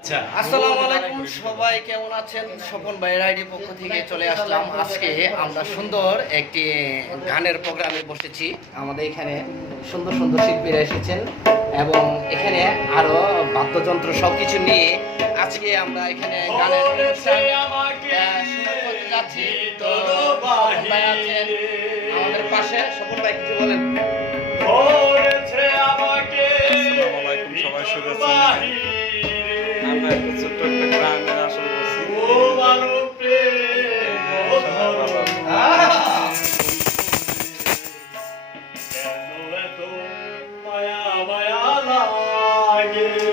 আচ্ছা। আসসালামু আলাইকুম সবাই কেমন আছেন? স্বপন ভাইয়ের আইডি পক্ষ থেকে চলে আসলাম। আজকে আমরা সুন্দর একটি গানের প্রোগ্রামে বসেছি। আমাদের এখানে সুন্দর সুন্দর শিল্পীরা এসেছেন এবং এখানে আরও বাদ্যযন্ত্র সবকিছু নিয়ে আজকে আমরা এখানে গানের যাচ্ছি। ভাই আছেন আমাদের পাশে। স্বপন ভাই কিছু বলেন। আসসালামু আলাইকুম, সবাই শুভেচ্ছা। tu maya maya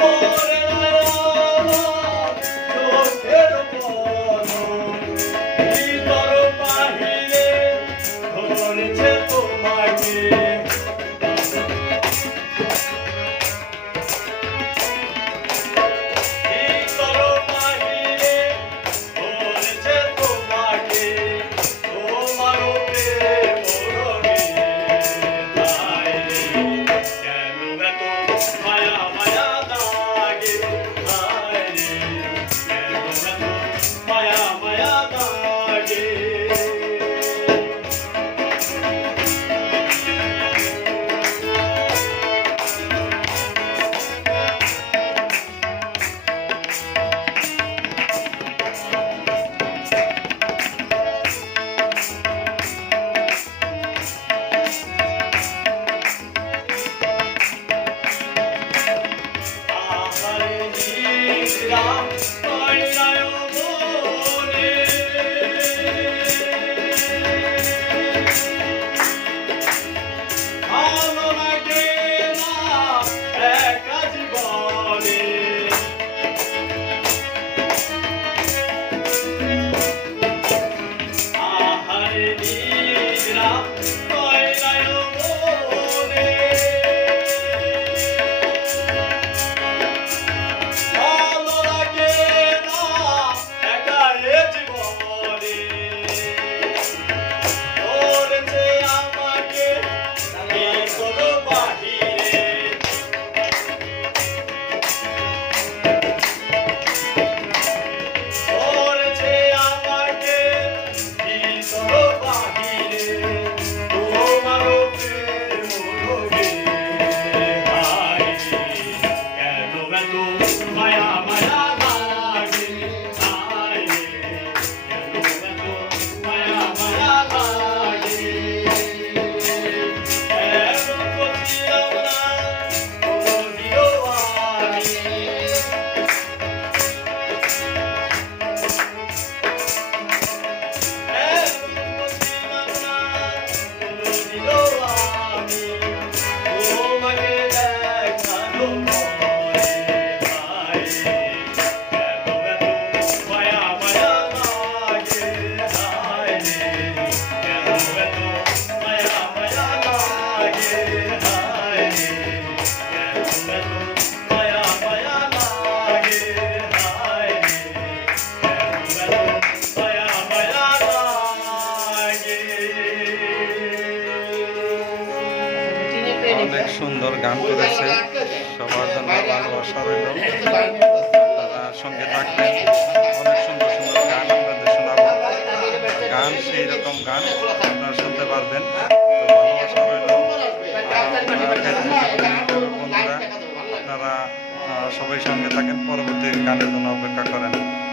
Oh নিদ্রা Maya, Maya. সুন্দর গান করেছে। সবার জন্য ভালোবাসা রইল। তারা সঙ্গে থাকবেন। অনেক সুন্দর সুন্দর গান আপনাদের শোনাব। গান, সেই রকম গান আপনারা শুনতে পারবেন। রইল। বন্ধুরা। আপনারা সবাই সঙ্গে থাকেন। পরবর্তী গানের জন্য অপেক্ষা করেন।